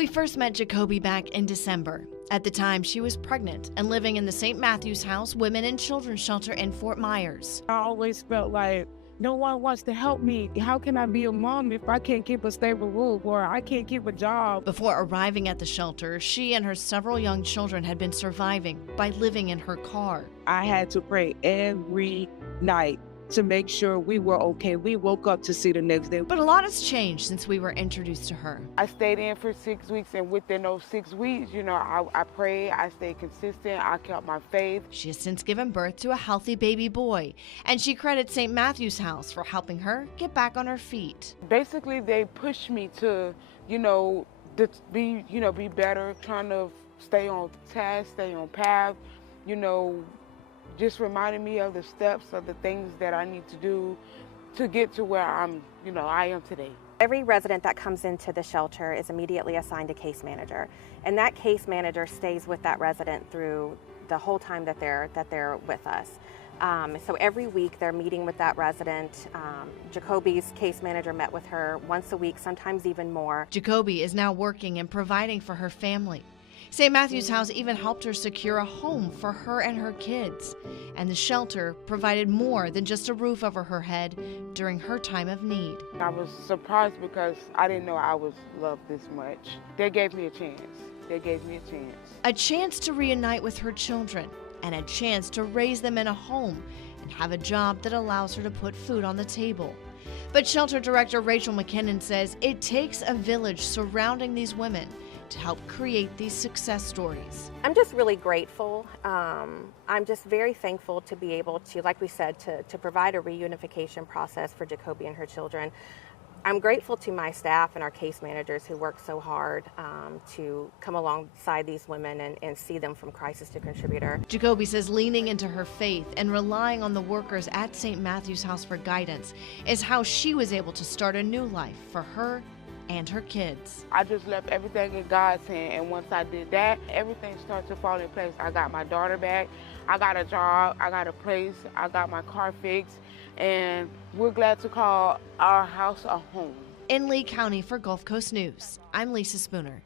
We first met Jacoby back in December. At the time, she was pregnant and living in the St. Matthew's House Women and Children's Shelter in Fort Myers. I always felt like no one wants to help me. How can I be a mom if I can't keep a stable roof or I can't keep a job? Before arriving at the shelter, she and her several young children had been surviving by living in her car. I had to pray every night to make sure we were okay. We woke up to see the next day. But a lot has changed since we were introduced to her. I stayed in for 6 weeks, and within those 6 weeks, I prayed, I stayed consistent, I kept my faith. She has since given birth to a healthy baby boy, and she credits St. Matthew's House for helping her get back on her feet. Basically, they pushed me to, be better, trying to stay on task, stay on path, just reminding me of the steps of the things that I need to do to get to where I am today. Every resident that comes into the shelter is immediately assigned a case manager, and that case manager stays with that resident through the whole time that they're with us. So every week they're meeting with that resident. Jacoby's case manager met with her once a week, sometimes even more. Jacoby is now working and providing for her family. St. Matthew's House even helped her secure a home for her and her kids. And the shelter provided more than just a roof over her head during her time of need. I was surprised because I didn't know I was loved this much. They gave me a chance. A chance to reunite with her children and a chance to raise them in a home and have a job that allows her to put food on the table. But shelter director Rachel McKinnon says it takes a village surrounding these women to help create these success stories. I'm just really grateful. I'm just very thankful to be able to, like we said, to provide a reunification process for Jacoby and her children. I'm grateful to my staff and our case managers who work so hard to come alongside these women and see them from crisis to contributor. Jacoby says leaning into her faith and relying on the workers at St. Matthew's House for guidance is how she was able to start a new life for her and her kids. I just left everything in God's hand, and once I did that, everything started to fall in place. I got my daughter back, I got a job, I got a place, I got my car fixed, and we're glad to call our house a home. In Lee County for Gulf Coast News, I'm Lisa Spooner.